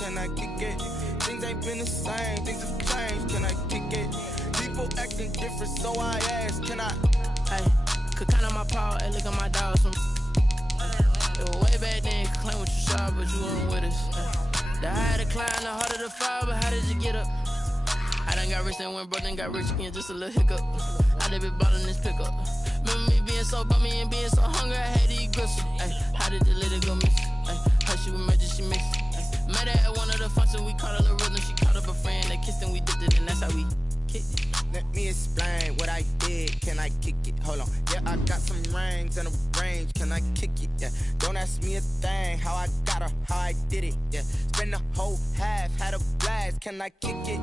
can I kick it? Things ain't been the same, things have changed, can I kick it? People acting different, so I ask, can I? Hey, could count on my power, hey, look at my dogs. It was way back then, could claim what you saw, but you weren't with us. The higher the climb, the harder the fall, but how did you get up? I done got rich and went broke, then got rich again, just a little hiccup. I done been ballin' this pickup. Remember me being so bummy and being so hungry, I had to eat gristle. Ay, how did the lady go miss? Ay, how she was magic, she mixed. Met her at one of the functions, we caught a little rhythm. She caught up a friend, they kissed and we dipped it, and that's how we kicked it. Let me explain what I did, can I kick it? Hold on, yeah, I got some rings and a range, can I kick it? Yeah, don't ask me a thing, how I got her, how I did it. Yeah, spend the whole half, had a blast, can I kick it?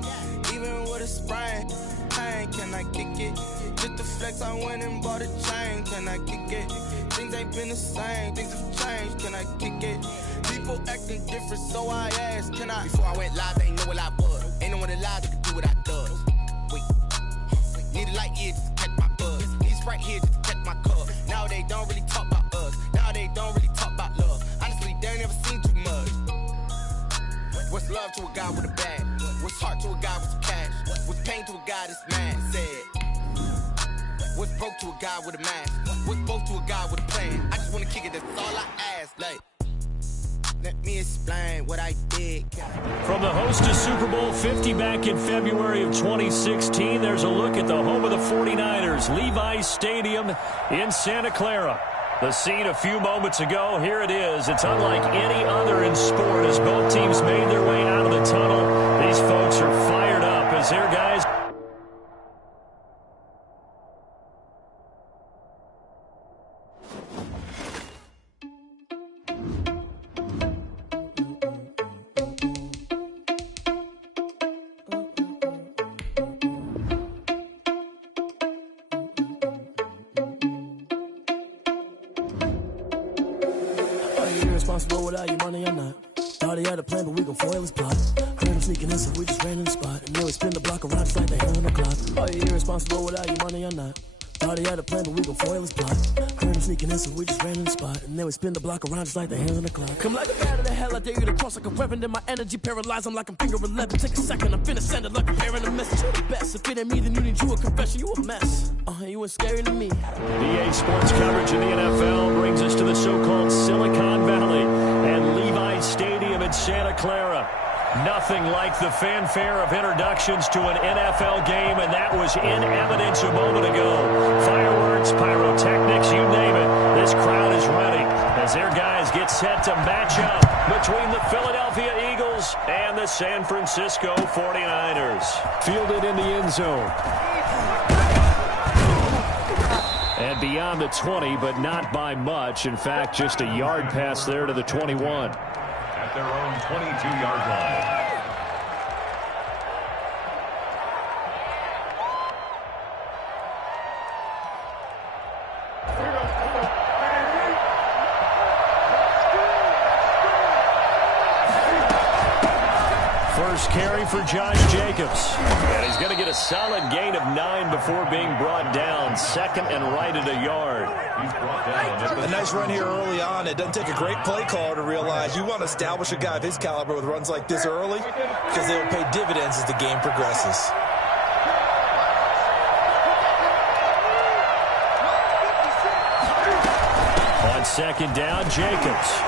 Even with a sprain, pain, can I kick it? Just the flex, I went and bought a chain, can I kick it? Things ain't been the same, things have changed, can I kick it? People acting different, so I asked, can I? Before I went live, they ain't know what I was. Ain't no one alive that could do what I does. Wait, need a light year just to catch my buzz. Need Sprite here just to catch my cup. Now they don't really talk about us. Now they don't really talk about love. Honestly, they ain't never seen too much. What's love to a guy with a bag? What's heart to a guy with some cash? What's pain to a guy that's mad? Said. What's broke to a guy with a mask? What's both to a guy with a plan? I just wanna kick it, that's all I ask. Like, let me explain what I did. From the host to Super Bowl 50 back in February of 2016, there's a look at the home of the 49ers, Levi's Stadium in Santa Clara. The scene a few moments ago, here it is. It's unlike any other in sport as both teams made their way out of the tunnel. These folks are fired up as their guys... Responsible without your money or not. Thought he had a plan, but we gon' foil his plot. Heard him sneaking in, so we just ran in the spot. And then we spin the block around just like they hang on the clock. Are you irresponsible without your money or not? Thought he had a plan, but we gon' foil his plot. Heard him sneaking in, so we just ran in the spot. And then we spin the block around just like the hands on the clock. Come like a bat of the hell, I dare you to cross like a reverend. And my energy paralyzed, I'm like I'm finger 11. Take a second, I'm finna send it like I'm bearing a message. You're the best, if it ain't me, then you need you a confession. You a mess, you ain't scary to me. EA Sports coverage in the NFL brings us to the so-called Silicon Valley and Levi's Stadium in Santa Clara. Nothing like the fanfare of introductions to an NFL game, and that was in evidence a moment ago. Fireworks, pyrotechnics, you name it. This crowd is ready as their guys get set to match up between the Philadelphia Eagles and the San Francisco 49ers. Fielded in the end zone. And beyond the 20, but not by much. In fact, just a yard pass there to the 21. At their own 22-yard line. First carry for Josh Jacobs. And he's going to get a solid gain of 9 before being brought down. Second and right at a yard. He's brought down. A nice run here early on. It doesn't take a great play caller to realize you want to establish a guy of his caliber with runs like this early because they will pay dividends as the game progresses. On second down, Jacobs.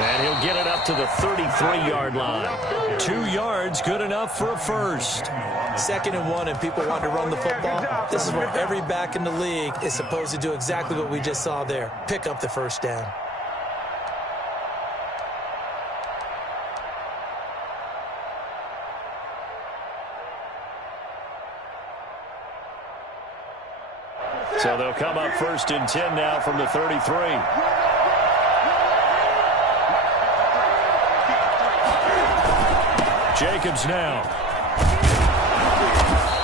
And he'll get it up to the 33-yard line. 2 yards, good enough for a first. 2nd and 1, and people want to run the football. This is where every back in the league is supposed to do exactly what we just saw there. Pick up the first down. So they'll come up 1st and 10 now from the 33. Jacobs now.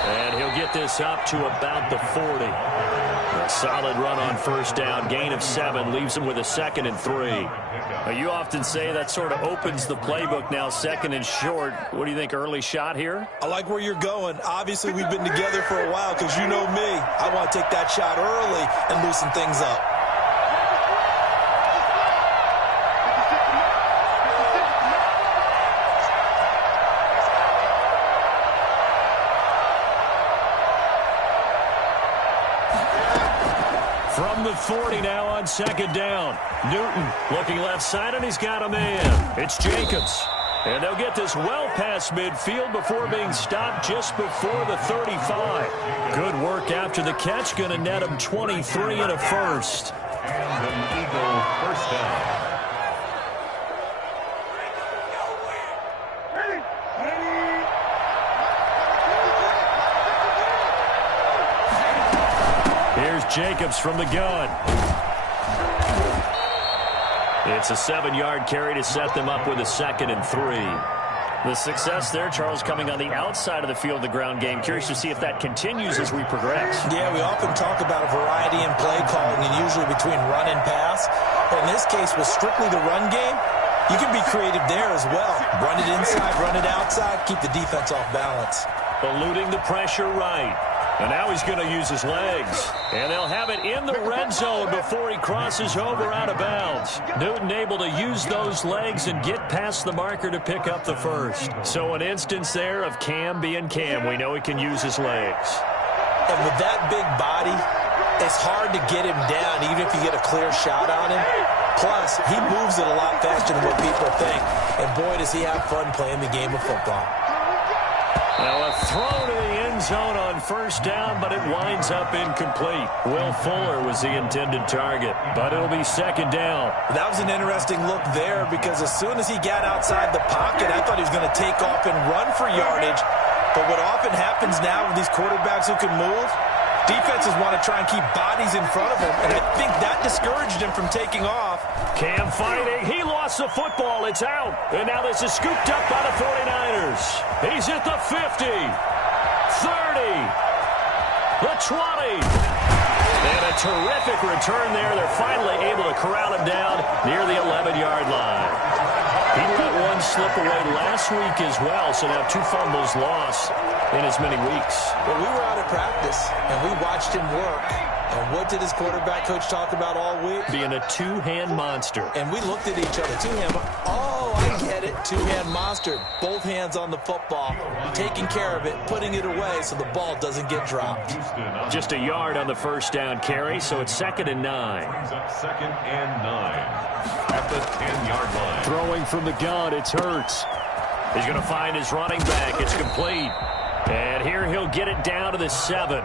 And he'll get this up to about the 40. A solid run on first down. Gain of 7 leaves him with a 2nd and 3. Now, you often say that sort of opens the playbook now, 2nd and short. What do you think, early shot here? I like where you're going. Obviously, we've been together for a while because you know me. I want to take that shot early and loosen things up. the 40 now on second down. Newton looking left side, and he's got a man. It's Jacobs. And they'll get this well past midfield before being stopped just before the 35. Good work after the catch. Going to net him 23 and a first. And an Eagle first down. Here's Jacobs from the gun. It's a 7-yard carry to set them up with a 2nd and 3. The success there, Charles, coming on the outside of the field, the ground game. Curious to see if that continues as we progress. Yeah, we often talk about a variety in play calling and usually between run and pass. But in this case, with strictly the run game, you can be creative there as well. Run it inside, run it outside, keep the defense off balance. Eluding the pressure right. And now he's going to use his legs. And they'll have it in the red zone before he crosses over out of bounds. Newton able to use those legs and get past the marker to pick up the first. So an instance there of Cam being Cam. We know he can use his legs. And with that big body, it's hard to get him down even if you get a clear shot on him. Plus, he moves it a lot faster than what people think. And boy, does he have fun playing the game of football. Now a throw to the end zone on first down, but it winds up incomplete. Will Fuller was the intended target, but it'll be second down. That was an interesting look there because as soon as he got outside the pocket, I thought he was going to take off and run for yardage. But what often happens now with these quarterbacks who can move, defenses want to try and keep bodies in front of him, and I think that discouraged him from taking off. Cam fighting. He lost the football. It's out. And now this is scooped up by the 49ers. He's at the 50, 30, the 20. And a terrific return there. They're finally able to corral him down near the 11-yard line. He let one slip away last week as well, so now 2 fumbles lost in as many weeks. Well, we were out of practice, and we watched him work. And what did his quarterback coach talk about all week? Being a two-hand monster. And we looked at each other. Two-hand. Oh, I get it. Two-hand monster. Both hands on the football, taking care of it, putting it away so the ball doesn't get dropped. Just a yard on the first down carry, so it's 2nd and 9. Brings up 2nd and 9 at the 10-yard line. Throwing from the gun, it's Hurts. He's going to find his running back. It's complete. And here he'll get it down to the 7.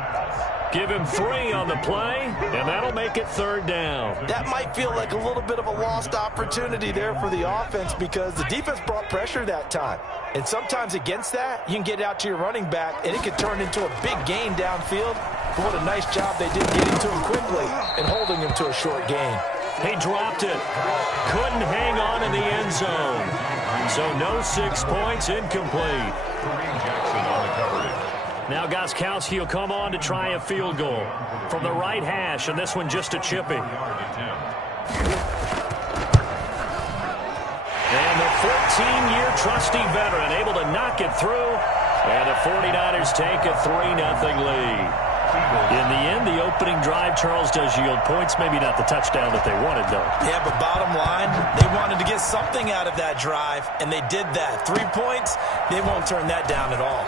Give him 3 on the play, and that'll make it 3rd down. That might feel like a little bit of a lost opportunity there for the offense because the defense brought pressure that time. And sometimes against that, you can get out to your running back, and it could turn into a big gain downfield. But what a nice job they did getting to him quickly and holding him to a short gain. He dropped it. Couldn't hang on in the end zone. So no 6 points, incomplete. Kareem Jackson on the coverage. Now Gostkowski will come on to try a field goal from the right hash, and this one just a chippy. And the 14-year trusty veteran able to knock it through, and the 49ers take a 3-0 lead. In the end, the opening drive, Charles, does yield points. Maybe not the touchdown that they wanted, though. Yeah, but bottom line, they wanted to get something out of that drive, and they did that. 3 points, they won't turn that down at all.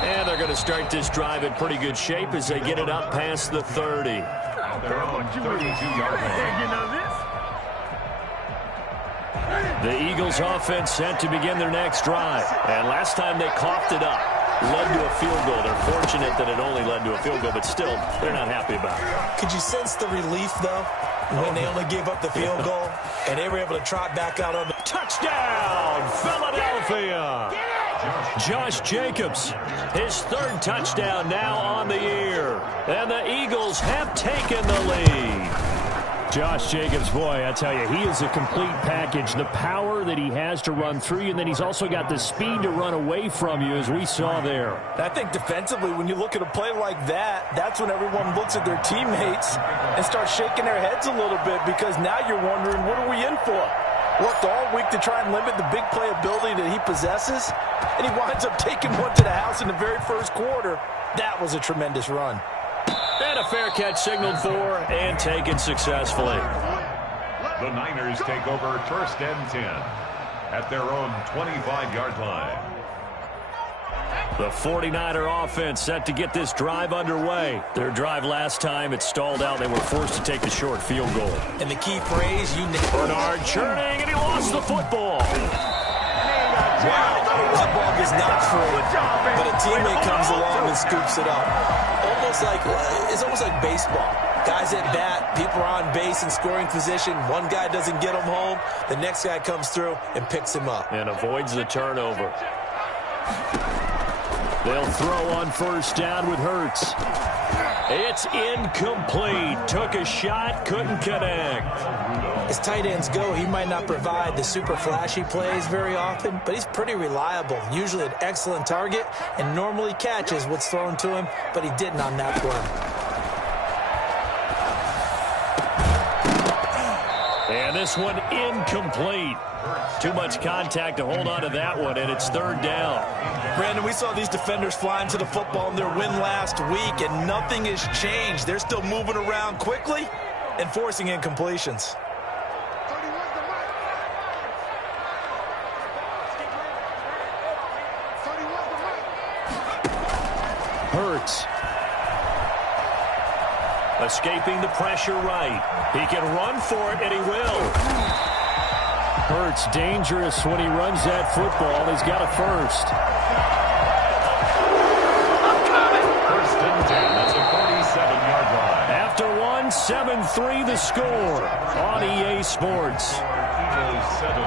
And they're going to start this drive in pretty good shape as they get it up past the 30. They're on 32-yard line. The Eagles offense set to begin their next drive. And last time they coughed it up, led to a field goal. They're fortunate that it only led to a field goal, but still, they're not happy about it. Could you sense the relief, though, when they only gave up the field goal and they were able to trot back out on the touchdown, Philadelphia! Josh Jacobs, his 3rd touchdown now on the year. And the Eagles have taken the lead. Josh Jacobs, boy, I tell you, he is a complete package. The power that he has to run through you, and then he's also got the speed to run away from you, as we saw there. I think defensively, when you look at a play like that, that's when everyone looks at their teammates and starts shaking their heads a little bit because now you're wondering, what are we in for? Worked all week to try and limit the big playability that he possesses, and he winds up taking one to the house in the very first quarter. That was a tremendous run. And a fair catch signaled for and taken successfully. The Niners take over 1st and 10 at their own 25-yard line. The 49er offense set to get this drive underway. Their drive last time, it stalled out. They were forced to take the short field goal. And the key phrase, Bernard churning, and he lost the football. Wow, that ball is not free, but a teammate comes along and scoops it up. It's almost like baseball. Guys at bat, people are on base in scoring position. One guy doesn't get him home. The next guy comes through and picks him up. And avoids the turnover. They'll throw on first down with Hurts. It's incomplete. Took a shot, couldn't connect. As tight ends go, he might not provide the super flashy plays very often, but he's pretty reliable. Usually an excellent target and normally catches what's thrown to him, but he didn't on that play. And this one incomplete. Too much contact to hold on to that one, and it's third down. Brandon, we saw these defenders flying to the football in their win last week, and nothing has changed. They're still moving around quickly and forcing incompletions. Hurts. Escaping the pressure right. He can run for it, and he will. Hurts dangerous when he runs that football. He's got a first. First and 10 at the 47-yard line. After one, 7-3 the score on EA Sports. Eagles 7,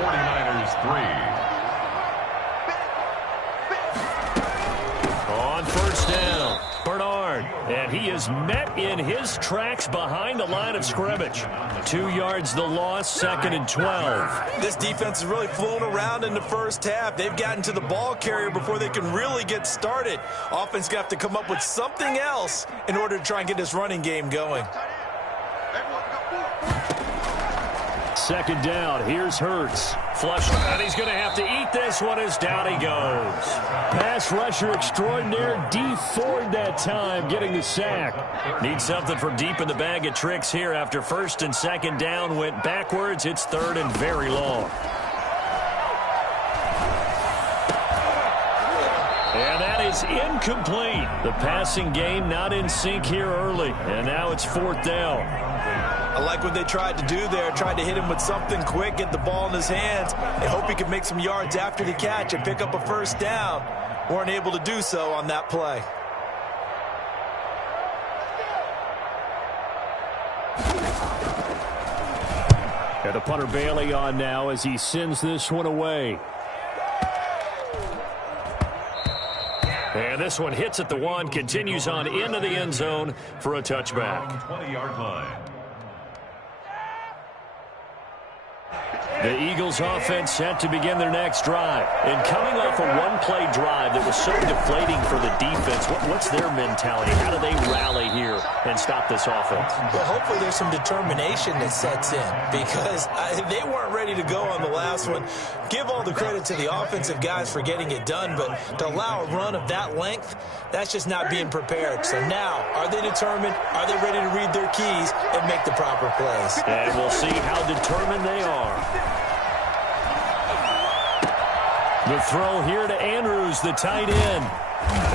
49ers 3. On first down, Bernard. And he is met in his tracks behind the line of scrimmage. 2 yards the loss, second and 12. This defense has really flown around in the first half. They've gotten to the ball carrier before they can really get started. Offense got to come up with something else in order to try and get this running game going. Second down, here's Hurts. Flush, and he's going to have to eat this one as down he goes. Pass rusher extraordinaire, D Ford that time, getting the sack. Need something from deep in the bag of tricks here after first and second down went backwards. It's third and very long. And that is incomplete. The passing game not in sync here early, and now it's fourth down. I like what they tried to do there, tried to hit him with something quick, get the ball in his hands. They hope he can make some yards after the catch and pick up a first down. Weren't able to do so on that play. And the punter Bailey on now as he sends this one away. And this one hits at the one, continues on into the end zone for a touchback. 20-yard line. The Eagles offense set to begin their next drive. And coming off a one-play drive that was so deflating for the defense, what's their mentality? How do they rally here and stop this offense? Well, hopefully there's some determination that sets in because they weren't ready to go on the last one. Give all the credit to the offensive guys for getting it done, but to allow a run of that length, that's just not being prepared. So now, are they determined? Are they ready to read their keys and make the proper plays? And we'll see how determined they are. The throw here to Andrews, the tight end.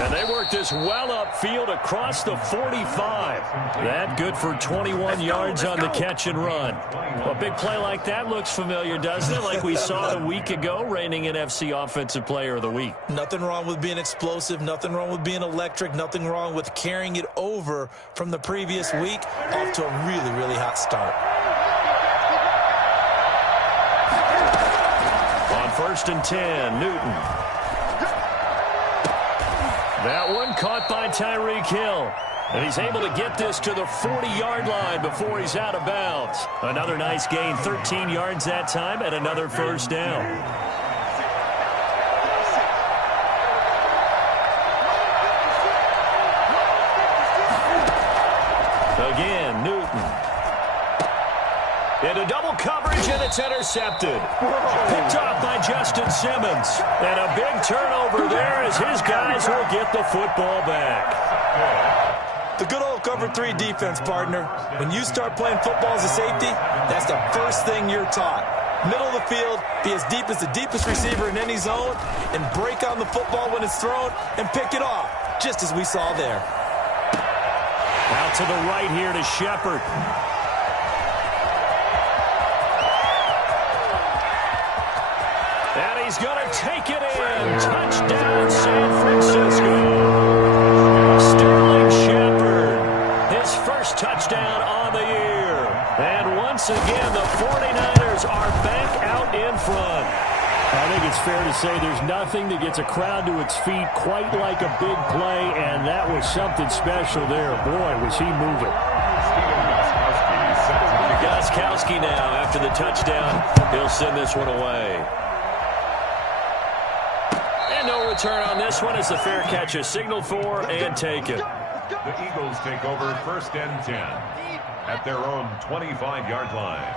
And they work this well upfield across the 45. That good for 21 yards on the catch and run. A big play like that looks familiar, doesn't it? Like we saw a week ago, reigning NFC Offensive Player of the Week. Nothing wrong with being explosive. Nothing wrong with being electric. Nothing wrong with carrying it over from the previous week off to a really, really hot start. First and 10, Newton. That one caught by Tyreek Hill. And he's able to get this to the 40-yard line before he's out of bounds. Another nice gain, 13 yards that time, and another first down. Again, Newton. Into double coverage, and it's intercepted. Picked off by Justin Simmons. And a big turnover there as his guys will get the football back. The good old cover 3 defense, partner. When you start playing football as a safety, that's the first thing you're taught. middle of the field, be as deep as the deepest receiver in any zone, and break on the football when it's thrown and pick it off, just as we saw there. Out to the right here to Shepard. And he's going to take it in. Touchdown, San Francisco. Sterling Shepard, his first touchdown on the year. And once again, the 49ers are back out in front. I think it's fair to say there's nothing that gets a crowd to its feet quite like a big play, and that was something special there. Boy, was he moving. Gostkowski now, after the touchdown, he'll send this one away. And no return on this one as the fair catch is signaled for and taken. The Eagles take over 1st and 10 at their own 25-yard line.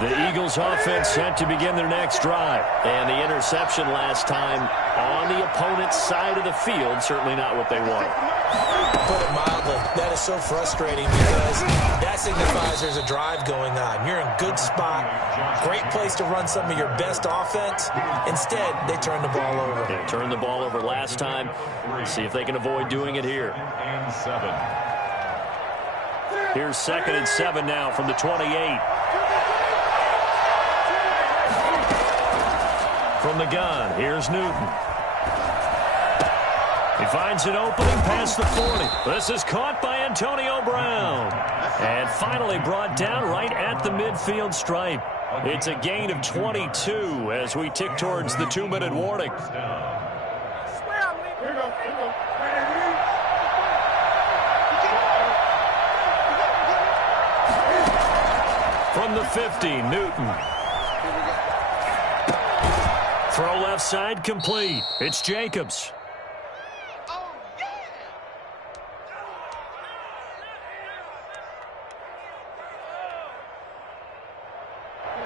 The Eagles offense set to begin their next drive. And the interception last time on the opponent's side of the field, certainly not what they wanted. Put it mildly, that is so frustrating because that signifies there's a drive going on. You're in a good spot, great place to run some of your best offense. Instead, they turn the ball over. They turned the ball over last time. Let's see if they can avoid doing it here. And 7. Here's 2nd and 7 now from the 28. From the gun, here's Newton. He finds an opening past the 40. This is caught by Antonio Brown. And finally brought down right at the midfield stripe. It's a gain of 22 as we tick towards the 2-minute warning. From the 50, Newton. Throw left side complete. It's Jacobs.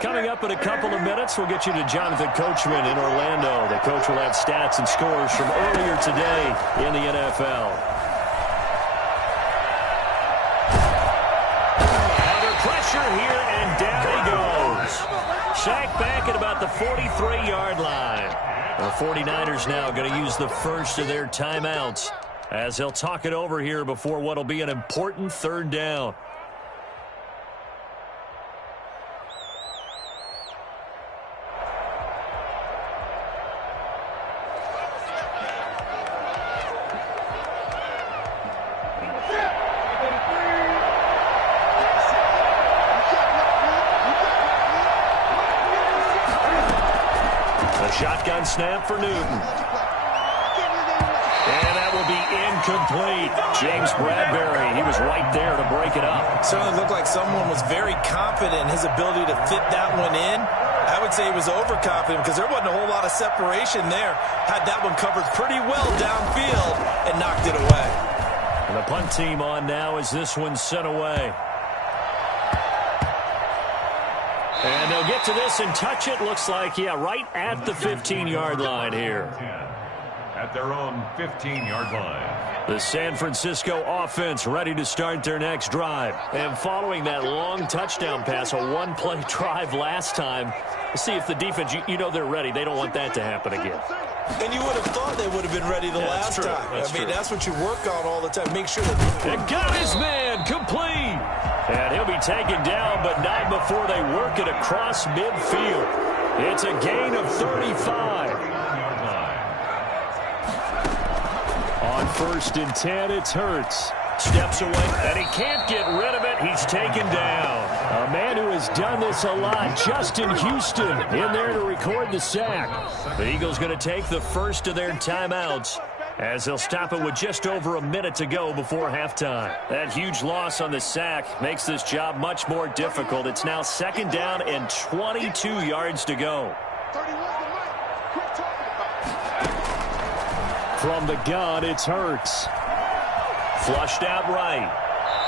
Coming up in a couple of minutes, we'll get you to Jonathan Coachman in Orlando. The coach will have stats and scores from earlier today in the NFL. Under pressure here, and down he goes. Sacked back at about the 43-yard line. The 49ers now going to use the first of their timeouts as they'll talk it over here before what will be an important 3rd down. Shotgun snap for Newton. And that will be incomplete. James Bradbury, he was right there to break it up. Certainly looked like someone was very confident in his ability to fit that one in. I would say he was overconfident because there wasn't a whole lot of separation there. Had that one covered pretty well downfield and knocked it away. And the punt team on now as this one's sent away. And they'll get to this and touch it. Looks like, yeah, right at the 15-yard line here. At their own 15-yard line. The San Francisco offense ready to start their next drive. And following that long touchdown pass, a one-play drive last time, let's see if the defense, you know they're ready. They don't want that to happen again. And you would have thought they would have been ready the last time. I mean, that's what you work on all the time. Make sure that... And got his man complete. And he'll be taken down, but not before they work it across midfield. It's a gain of 35. On 1st and 10, it's Hurts. Steps away, and he can't get rid of it. He's taken down. A man who has done this a lot, Justin Houston, in there to record the sack. The Eagles going to take the first of their timeouts as they'll stop it with just over a minute to go before halftime. That huge loss on the sack makes this job much more difficult. It's now 2nd down and 22 yards to go. From the gun, it's Hurts. Flushed out right.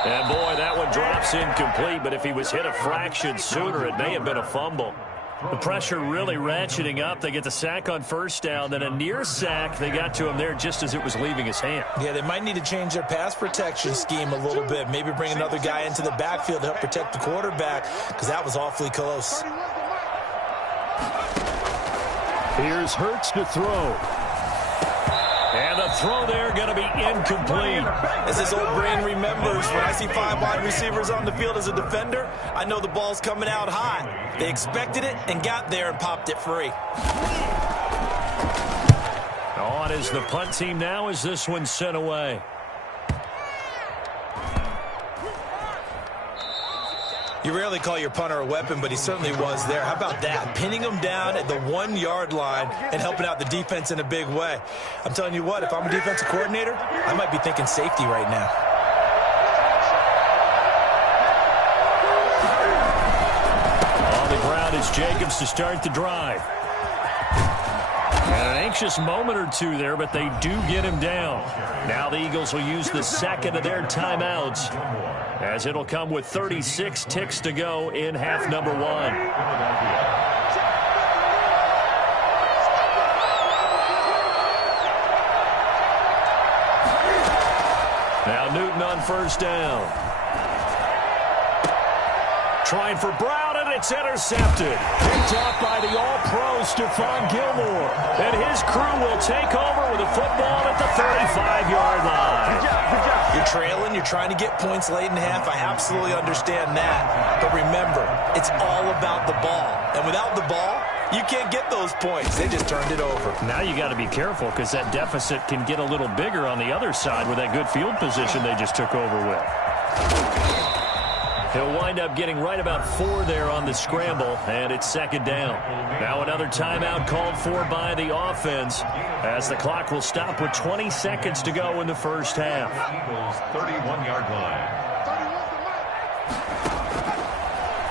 And boy, that one drops incomplete, but if he was hit a fraction sooner, it may have been a fumble. The pressure really ratcheting up. They get the sack on first down, then a near sack. They got to him there just as it was leaving his hand. Yeah, they might need to change their pass protection scheme a little bit. Maybe bring another guy into the backfield to help protect the quarterback, because that was awfully close. Here's Hurts to throw. And the throw there going to be incomplete. As his old brain remembers, when I see 5 wide receivers on the field as a defender, I know the ball's coming out high. They expected it and got there and popped it free. On is the punt team now as this one's sent away. You rarely call your punter a weapon, but he certainly was there. How about that? Pinning him down at the 1-yard line and helping out the defense in a big way. I'm telling you what, if I'm a defensive coordinator, I might be thinking safety right now. On the ground is Jacobs to start the drive. And an anxious moment or two there, but they do get him down. Now the Eagles will use the second of their timeouts, as it'll come with 36 ticks to go in half number 1. Now Newton on first down. Trying for Brown, and it's intercepted. Picked off by the All-Pro Stephon Gilmore. And his crew will take over with a football at the 35-yard line. You're trailing, you're trying to get points late in half. I absolutely understand that. But remember, it's all about the ball. And without the ball, you can't get those points. They just turned it over. Now you got to be careful, because that deficit can get a little bigger on the other side with that good field position they just took over with. He'll wind up getting right about 4 there on the scramble, and it's second down. Now another timeout called for by the offense, as the clock will stop with 20 seconds to go in the first half. Eagles 31-yard line.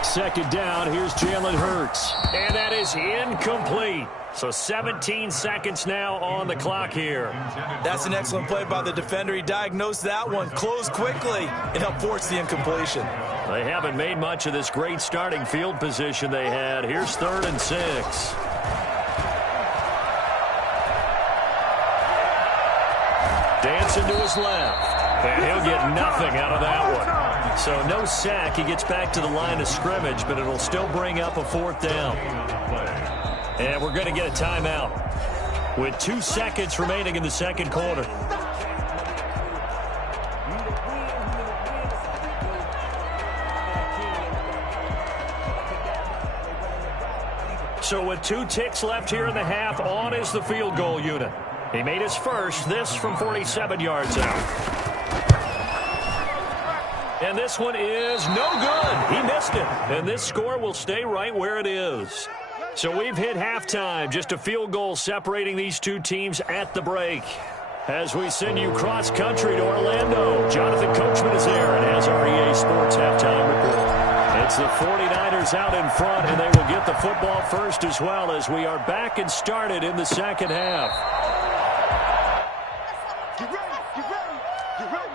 Second down, here's Jalen Hurts. And that is incomplete. So 17 seconds now on the clock here. That's an excellent play by the defender. He diagnosed that one, closed quickly, and helped force the incompletion. They haven't made much of this great starting field position they had. Here's 3rd and 6. Dancing to his left. And he'll get nothing out of that one. So no sack. He gets back to the line of scrimmage, but it'll still bring up a 4th down. And we're going to get a timeout with 2 seconds remaining in the second quarter. So with 2 ticks left here in the half, on is the field goal unit. He made his first, this from 47 yards out. And this one is no good. He missed it. And this score will stay right where it is. So we've hit halftime. Just a field goal separating these two teams at the break. As we send you cross-country to Orlando, Jonathan Coachman is there and has our EA Sports halftime report. It's the 49ers out in front, and they will get the football first as well, as we are back and started in the second half. Get ready, get ready, get ready.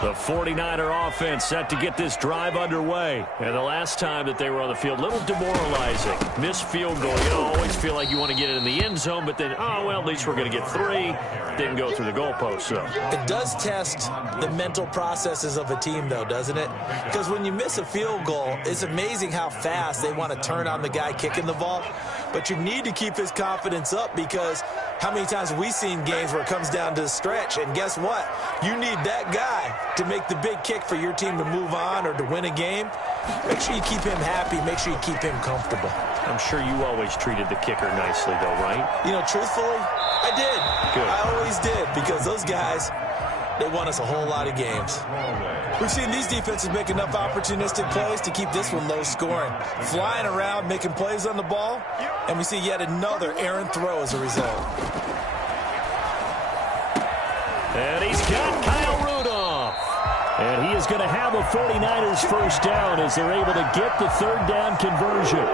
The 49er offense set to get this drive underway. And the last time that they were on the field, a little demoralizing. Missed field goal. You always feel like you want to get it in the end zone, but then, oh, well, at least we're going to get 3. Didn't go through the goalpost, so. It does test the mental processes of a team, though, doesn't it? Because when you miss a field goal, it's amazing how fast they want to turn on the guy kicking the ball. But you need to keep his confidence up, because how many times have we seen games where it comes down to the stretch? And guess what? You need that guy to make the big kick for your team to move on or to win a game. Make sure you keep him happy. Make sure you keep him comfortable. I'm sure you always treated the kicker nicely, though, right? You know, truthfully, I did. Good. I always did, because those guys, they won us a whole lot of games. We've seen these defenses make enough opportunistic plays to keep this one low scoring. Flying around, making plays on the ball, and we see yet another errant throw as a result. And he's got Kyle Rudolph. And he is going to have a 49ers first down as they're able to get the 3rd down conversion.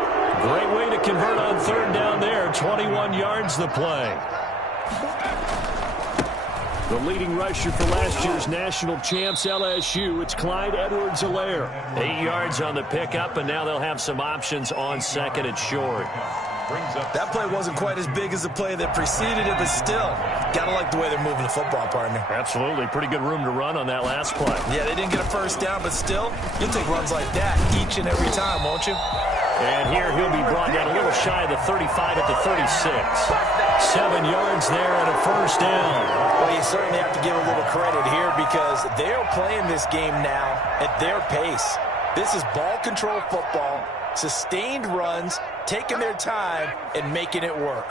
Great way to convert on 3rd down there. 21 yards the play. The leading rusher for last year's national champs LSU, it's Clyde Edwards-Helaire. 8 yards on the pickup, and now they'll have some options on second and short. That play wasn't quite as big as the play that preceded it, but still, gotta like the way they're moving the football, partner. Absolutely. Pretty good room to run on that last play. Yeah, they didn't get a first down, but still, you'll take runs like that each and every time, won't you? And here he'll be brought down a little shy of the 35 at the 36. 7 yards there and a first down. Well, you certainly have to give a little credit here because they're playing this game now at their pace. This is ball control football, sustained runs, taking their time, and making it work.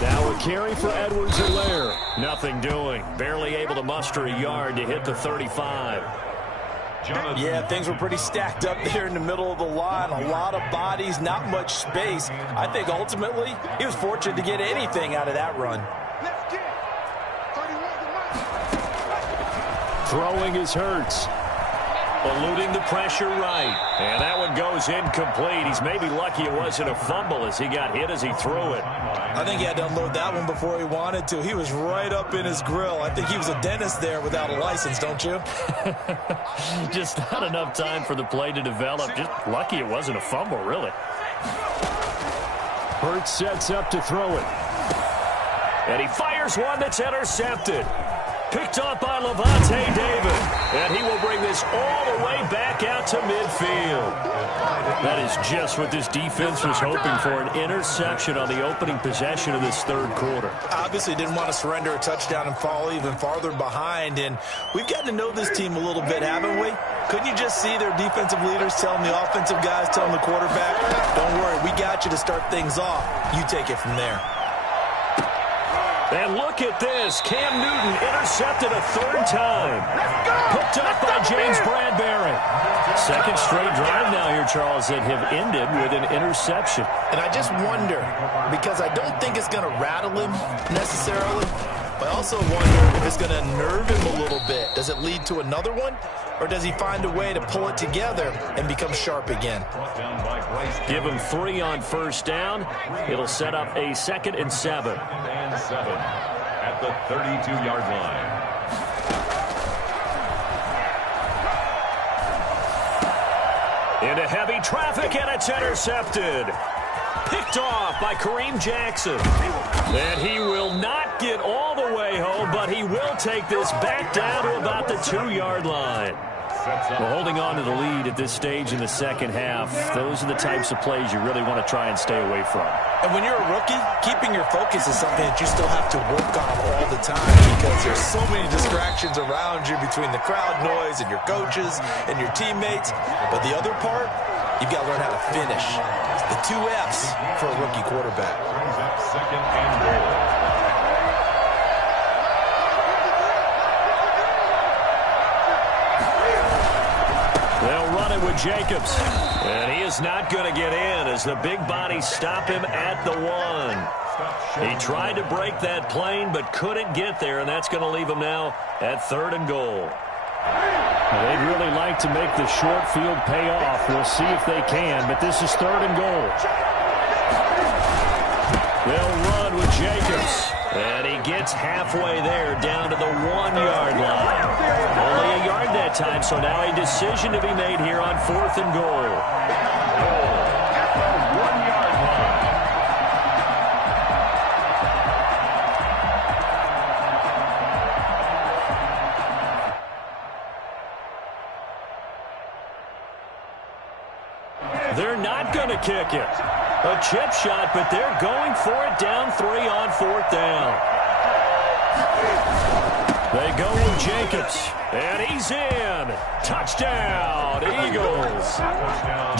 Now a carry for Edwards-Helaire. Nothing doing. Barely able to muster a yard to hit the 35. Yeah, things were pretty stacked up there in the middle of the line. A lot of bodies, not much space. I think ultimately he was fortunate to get anything out of that run. Throwing is Hurts. Eluding the pressure right. And that one goes incomplete. He's maybe lucky it wasn't a fumble as he got hit as he threw it. I think he had to unload that one before he wanted to. He was right up in his grill. I think he was a dentist there without a license, don't you? Just not enough time for the play to develop. Just lucky it wasn't a fumble, really. Hurts sets up to throw it. And he fires one that's intercepted. Picked off by Lavonte David. And he will bring this all the way back out to midfield. That is just what this defense was hoping for, an interception on the opening possession of this third quarter. Obviously didn't want to surrender a touchdown and fall even farther behind. And we've gotten to know this team a little bit, haven't we? Couldn't you just see their defensive leaders telling the offensive guys, telling the quarterback, don't worry, we got you to start things off. You take it from there. And look at this. Cam Newton intercepted a third time. Picked up by James Bradbury. Second straight drive now here, Charles, that have ended with an interception. And I just wonder, because I don't think it's going to rattle him necessarily, but I also wonder if it's going to nerve him a little bit. Does it lead to another one? Or does he find a way to pull it together and become sharp again? Give him 3 on first down. It'll set up a 2nd and 7. At the 32-yard line. Into heavy traffic, and it's intercepted. Picked off by Kareem Jackson. And he will not get all the way home, but he will take this back down to about the 2-yard line. Well, holding on to the lead at this stage in the second half, those are the types of plays you really want to try and stay away from. And when you're a rookie, keeping your focus is something that you still have to work on all the time because there's so many distractions around you between the crowd noise and your coaches and your teammates. But the other part, you've got to learn how to finish. It's the 2 F's for a rookie quarterback. Second and goal. They'll run it with Jacobs. And he is not going to get in as the big bodies stop him at the 1. He tried to break that plane but couldn't get there, and that's going to leave him now at 3rd and goal. They'd really like to make the short field pay off. We'll see if they can, but this is 3rd and goal. They'll run with Jacobs. And he gets halfway there down to the 1-yard line. Only a yard that time, so now a decision to be made here on 4th and goal. At the 1-yard line. They're not going to kick it. A chip shot, but they're going for it down 3 on 4th down. They go with Jacobs, and he's in. Touchdown, Eagles.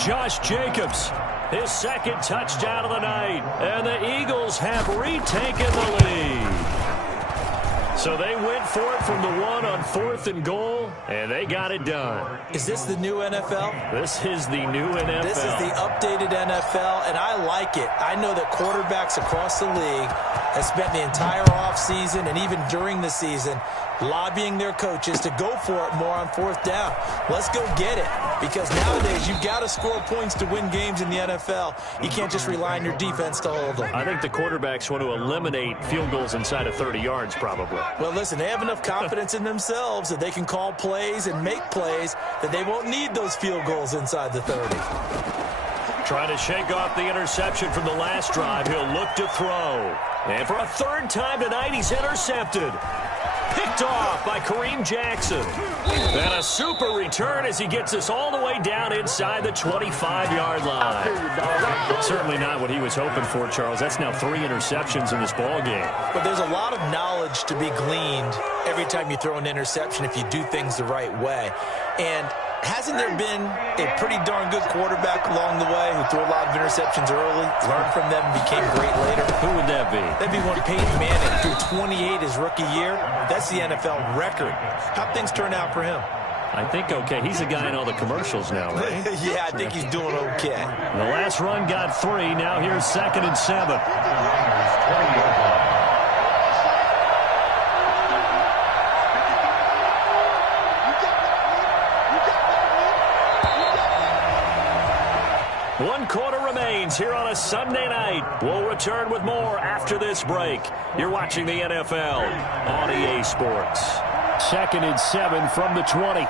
Josh Jacobs, his 2nd touchdown of the night, and the Eagles have retaken the lead. So they went for it from the 1 on 4th and goal, and they got it done. Is this the new NFL? This is the new NFL. This is the updated NFL, and I like it. I know that quarterbacks across the league have spent the entire offseason and even during the season lobbying their coaches to go for it more on 4th down. Let's go get it, because nowadays you've got to score points to win games in the NFL. You can't just rely on your defense to hold them. I think the quarterbacks want to eliminate field goals inside of 30 yards probably. Well, listen, they have enough confidence in themselves that they can call plays and make plays that they won't need those field goals inside the 30. Trying to shake off the interception from the last drive. He'll look to throw. And for a 3rd time tonight, he's intercepted. Picked off by Kareem Jackson. And a super return as he gets us all the way down inside the 25-yard line. Certainly not what he was hoping for, Charles. That's now 3 interceptions in this ball game. But there's a lot of knowledge to be gleaned every time you throw an interception if you do things the right way. And hasn't there been a pretty darn good quarterback along the way who threw a lot of interceptions early, learned from them, and became great later? Who would that be? That'd be one Peyton Manning, threw 28 his rookie year. That's the NFL record. How'd things turn out for him? I think okay. He's a guy in all the commercials now, right? Yeah, I think he's doing okay. The last run got 3. Now here's 2nd and 7. One quarter remains here on a Sunday night. We'll return with more after this break. You're watching the NFL on EA Sports. 2nd and 7 from the 20.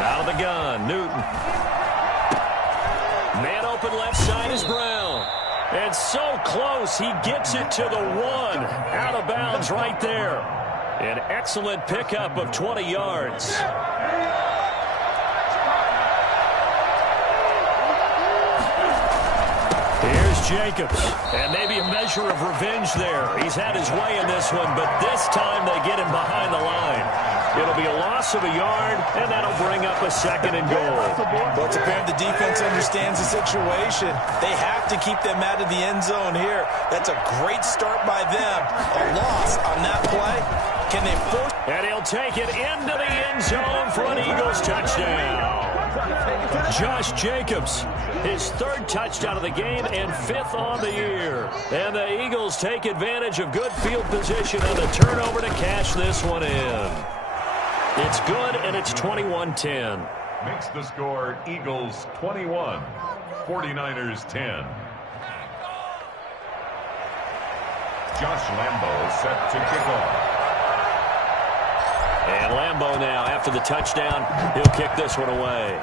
Out of the gun, Newton. Man open left side is Brown. And so close, he gets it to the 1. Out of bounds right there. An excellent pickup of 20 yards. Here's Jacobs, and maybe a measure of revenge there. He's had his way in this one, but this time they get him behind the line. It'll be a loss of a yard, and that'll bring up a 2nd and goal. Well, it's apparent the defense understands the situation. They have to keep them out of the end zone here. That's a great start by them. A loss on that play. Can they force? And he'll take it into the end zone for an Eagles touchdown. Josh Jacobs, his 3rd touchdown of the game and 5th on the year. And the Eagles take advantage of good field position on the turnover to cash this one in. It's good, and it's 21-10. Makes the score Eagles 21, 49ers 10. Josh Lambo set to kick off. And Lambo now, after the touchdown, he'll kick this one away.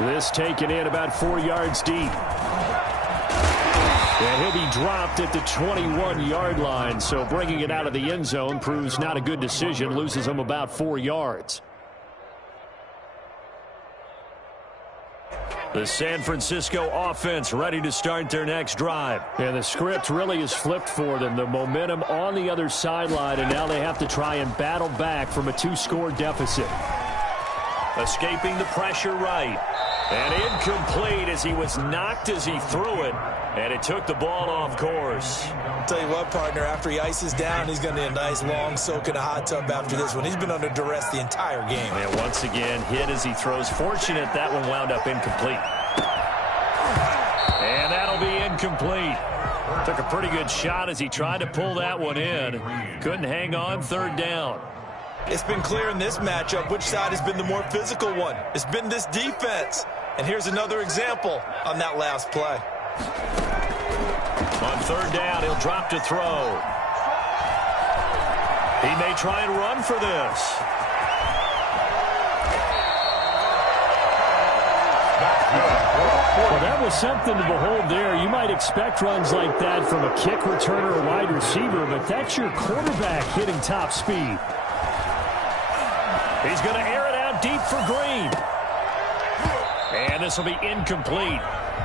This taken in about 4 yards deep. And he'll be dropped at the 21-yard line, so bringing it out of the end zone proves not a good decision, loses him about 4 yards. The San Francisco offense ready to start their next drive. And the script really is flipped for them. The momentum on the other sideline, and now they have to try and battle back from a 2-score deficit. Escaping the pressure right. And incomplete as he was knocked as he threw it. And it took the ball off course. I'll tell you what, partner, after he ices down, he's going to need a nice long soak in a hot tub after this one. He's been under duress the entire game. And once again, hit as he throws. Fortunate that one wound up incomplete. And that'll be incomplete. Took a pretty good shot as he tried to pull that one in. Couldn't hang on, 3rd down. It's been clear in this matchup which side has been the more physical one. It's been this defense. And here's another example on that last play. On 3rd down, he'll drop to throw. He may try and run for this. Well, that was something to behold there. You might expect runs like that from a kick returner or wide receiver, but that's your quarterback hitting top speed. He's going to air it out deep for Green. And this will be incomplete.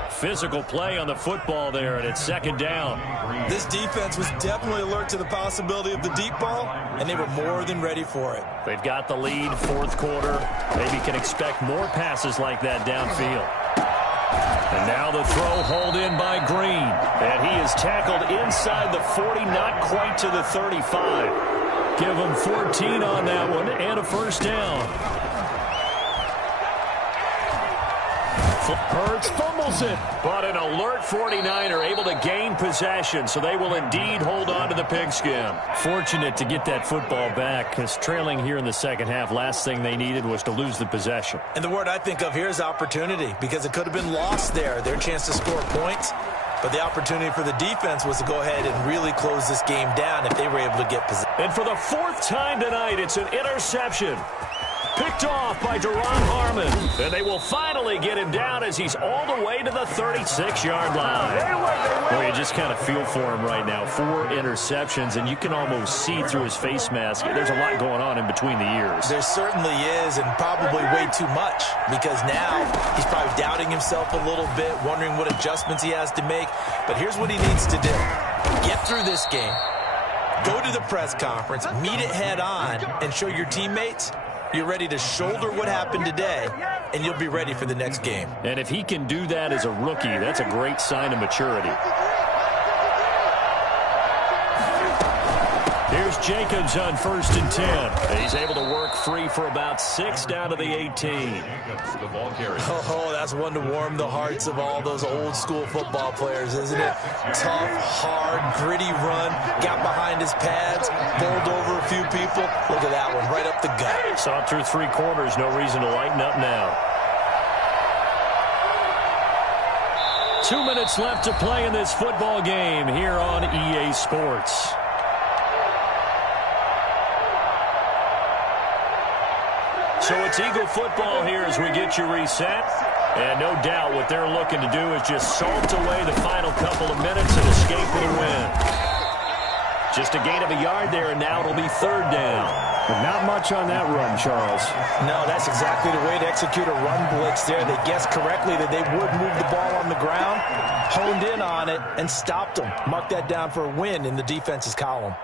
Physical play on the football there, and it's 2nd down. This defense was definitely alert to the possibility of the deep ball, and they were more than ready for it. They've got the lead, 4th quarter. Maybe can expect more passes like that downfield. And now the throw hauled in by Green. And he is tackled inside the 40, not quite to the 35. Give him 14 on that one and a first down. Hurts fumbles it. But an alert 49er able to gain possession, so they will indeed hold on to the pigskin. Fortunate to get that football back, because trailing here in the second half, last thing they needed was to lose the possession. And the word I think of here is opportunity, because it could have been lost there, their chance to score points. But the opportunity for the defense was to go ahead and really close this game down if they were able to get possession. And for the fourth time tonight, it's an interception. Picked off by Duron Harmon. And they will finally get him down as he's all the way to the 36-yard line. Well, you just kind of feel for him right now. 4 interceptions, and you can almost see through his face mask. There's a lot going on in between the ears. There certainly is, and probably way too much, because now he's probably doubting himself a little bit, wondering what adjustments he has to make. But here's what he needs to do. Get through this game, go to the press conference, meet it head on, and show your teammates you're ready to shoulder what happened today, and you'll be ready for the next game. And if he can do that as a rookie, that's a great sign of maturity. Here's Jacobs on 1st and 10. He's able to work free for about 6 down to the 18. Oh, that's one to warm the hearts of all those old school football players, isn't it? Tough, hard, gritty run, got behind his pads, bowled over a few people. Look at that one, right up the gut. Saw it through 3 quarters, no reason to lighten up now. 2 minutes left to play in this football game here on EA Sports. So it's Eagle football here as we get you reset. And no doubt what they're looking to do is just salt away the final couple of minutes and escape with a win. Just a gain of a yard there, and now it'll be 3rd down. But not much on that run, Charles. No, that's exactly the way to execute a run blitz there. They guessed correctly that they would move the ball on the ground, honed in on it, and stopped them. Mark that down for a win in the defense's column.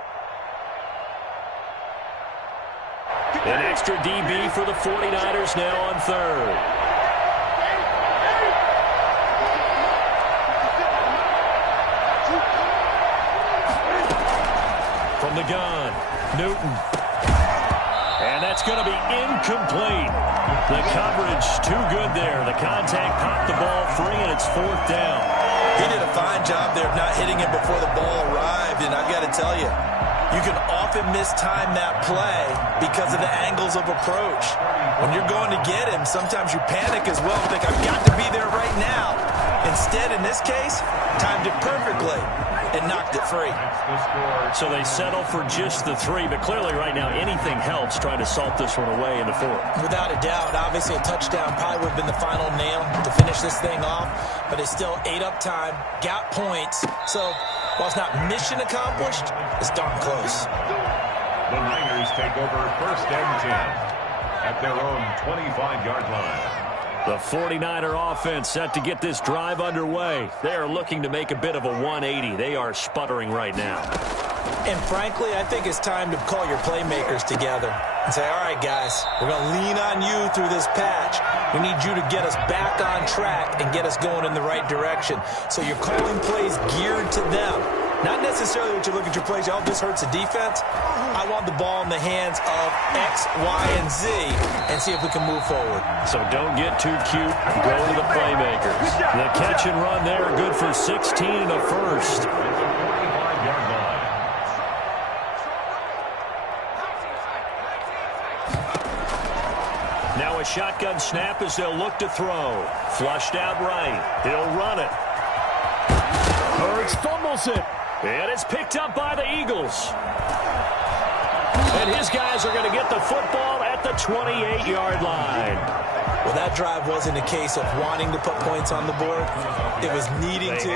An extra DB for the 49ers now on 3rd. From the gun, Newton. And that's going to be incomplete. The coverage too good there. The contact popped the ball free, and it's 4th down. He did a fine job there of not hitting him before the ball arrived, and I've got to tell you, you can often mistime that play because of the angles of approach. When you're going to get him, sometimes you panic as well, think, I've got to be there right now. Instead, in this case, timed it perfectly and knocked it free. So they settle for just the 3, but clearly right now anything helps trying to salt this one away in the 4th. Without a doubt, obviously a touchdown probably would have been the final nail to finish this thing off, but it's still 8 up time, got points, so while it's not mission accomplished, it's darn close. The Niners take over 1st and 10 at their own 25-yard line. The 49er offense set to get this drive underway. They are looking to make a bit of a 180. They are sputtering right now. And frankly, I think it's time to call your playmakers together and say, all right, guys, we're going to lean on you through this patch. We need you to get us back on track and get us going in the right direction. So you're calling plays geared to them. Not necessarily what you look at your plays, oh, this hurts the defense. I want the ball in the hands of X, Y, and Z and see if we can move forward. So don't get too cute. Go to the playmakers. The catch and run there, good for 16 and a first. Now a shotgun snap as they'll look to throw. Flushed out right. He'll run it. Hurts fumbles it. And it's picked up by the Eagles. And his guys are going to get the football at the 28-yard line. Well, that drive wasn't a case of wanting to put points on the board. It was needing to,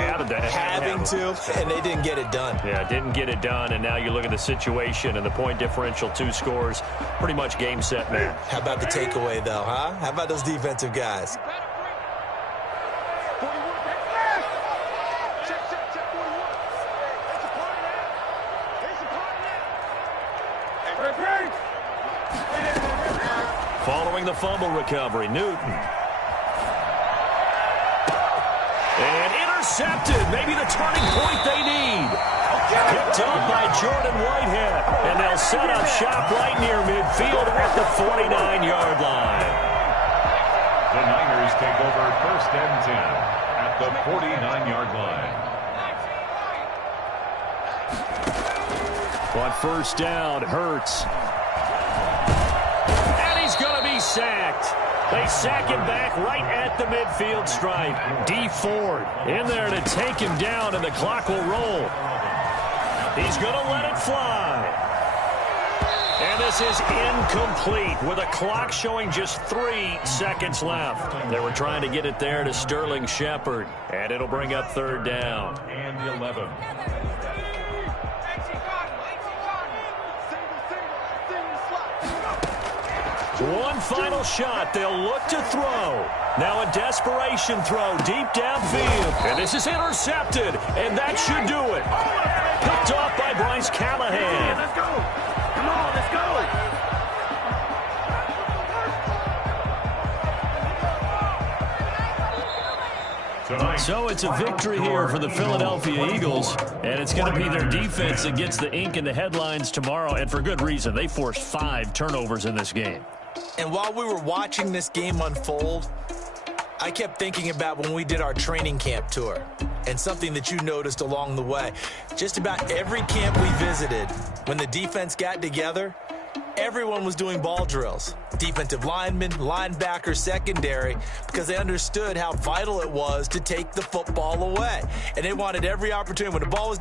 having to, and they didn't get it done. Yeah, didn't get it done, and now you look at the situation and the point differential, 2 scores, pretty much game, set, man. How about the takeaway, though, huh? How about those defensive guys? Following the fumble recovery, Newton. intercepted. Maybe the turning point they need. Picked up by Jordan Whitehead. And they'll set up shop right near midfield at the 49-yard line. The Niners take over 1st and 10 at the 49-yard line. On 1st down, Hurts. And he's going to be sacked. They sack him back right at the midfield stripe. D Ford in there to take him down, and the clock will roll. He's going to let it fly. And this is incomplete with a clock showing just 3 seconds left. They were trying to get it there to Sterling Shepard, and it'll bring up 3rd down. And 11. One final shot. They'll look to throw. Now a desperation throw deep downfield. And this is intercepted. And that should do it. Picked off by Bryce Callahan. Let's go. Come on, let's go. So it's a victory here for the Philadelphia Eagles, and it's going to be their defense that gets the ink in the headlines tomorrow, and for good reason. They forced 5 turnovers in this game. And while we were watching this game unfold, I kept thinking about when we did our training camp tour and something that you noticed along the way. Just about every camp we visited, when the defense got together, everyone was doing ball drills. Defensive linemen, linebackers, secondary, because they understood how vital it was to take the football away. And they wanted every opportunity when the ball was